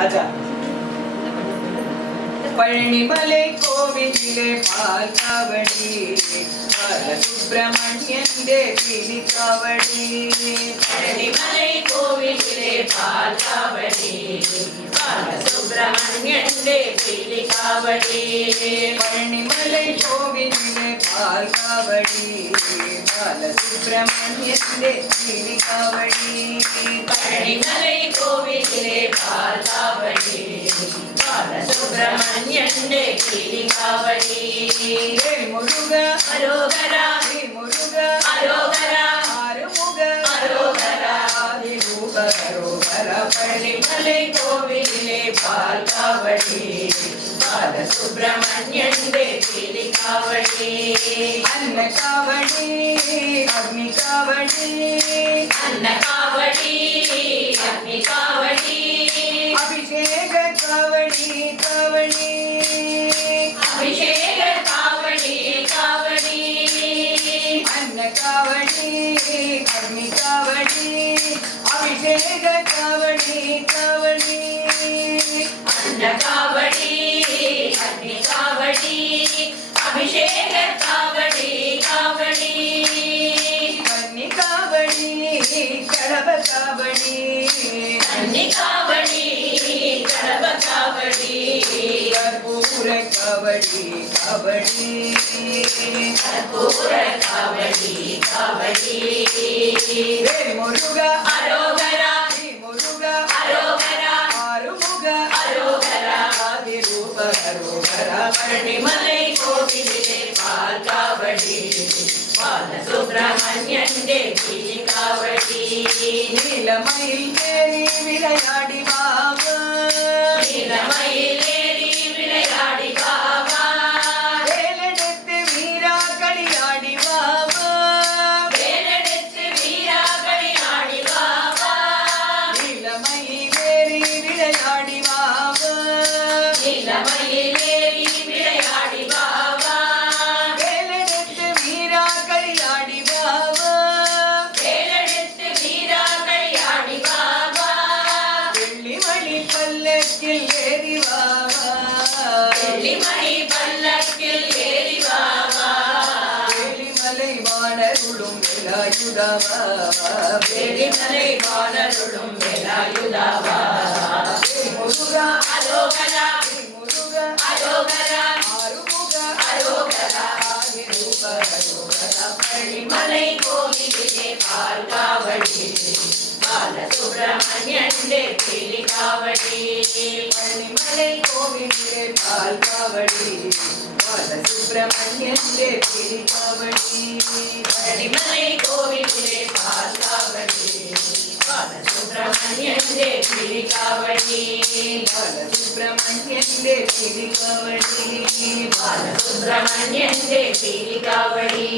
अच्छा பழனிமலை கோவிலிலே பால் காவடி பாலசுப்ரமணியன் தேவி காவடி பழனிமலை கோவிலிலே பால் காவடி பாலசுப்ரமணியன் தேவி காவடி பழனிமலை கோவிலிலே பால் காவடி பாலசுப்ரமணியன் தேவி காவடி பழனிமலை கோவிலிலே பால் காவடி பாலசுப்ரமணியன் தேவி காவடி முருக அரோகரா முருக அரோகரா ஆறுமுக அரோகரா ஆதிரூப அரோகரா பழனிமலை கோவிலிலே பால் காவடி பாலசுப்ரமணியன் தேவி காவடி அன்ன காவடி அக்னி காவடி அன்ன காவடி அக்னி காவடி அபிஷேக காவடி காவடி அபிஷேக காவடி காவடி அன்ன காவடி அக்னி காவடி அபிஷேக காவடி காவடி அன்ன காவடி அக்னி காவடி அபிஷேக காவடி காவடி கன்னி காவடி கடப காவடி அன்னி காவடி கடப காவடி கற்பூர காவடி காவடி கற்பூர காவடி காவடி முருக அரோகரா முருக அரோகரா ஆறுமுக அரோகரா ஆதிரூப அரோகரா பழனிமலை கோவிலிலே பால் காவடி பாலசுப்ரமணியன் தேவி காவடி நீலமயில் ஏறி விளையாடி வாவா நீலமயில் ஏறி விளையாடி பாவா வேலெடுத்து வீரா களியாடி வாவா வேலெடுத்து வீரா களியாடி பாவா நீலமயில் ஏறி விளையாடி வாவா நீலமயில் ஏறி விளையாடி பாவா வேலெடுத்து வீரா களியாடி வாவா வேலெடுத்து வீரா களியாடி பாவா வெள்ளிமணி பல்லக்கில் ஏறி வாவா வெள்ளிமணி பல்லக்கில் ஏறி பாவா வேலிமலை வானருளும் வேலாயுதவா வேலிமலை வானருளும் வேலாயுதாவா முருகா அரோகரா முருகா அரோகரா ஆறுமுக அரோகரா ஆதிரூப அரோகரா பழனிமலை கோவிலிலே பால் காவடி பாலசுப்ரமணியன் தேவி காவடி பழனிமலை கோவிலிலே பால் காவடி பாலசுப்ரமணியன் தேவி காவடி பழனிமலை கோவிலிலே பால் காவடி பாலசுப்ரமணியன் தேவி காவடி பாலசுப்ரமணியன் தேவி காவடி பாலசுப்ரமணியன் தேவி காவடி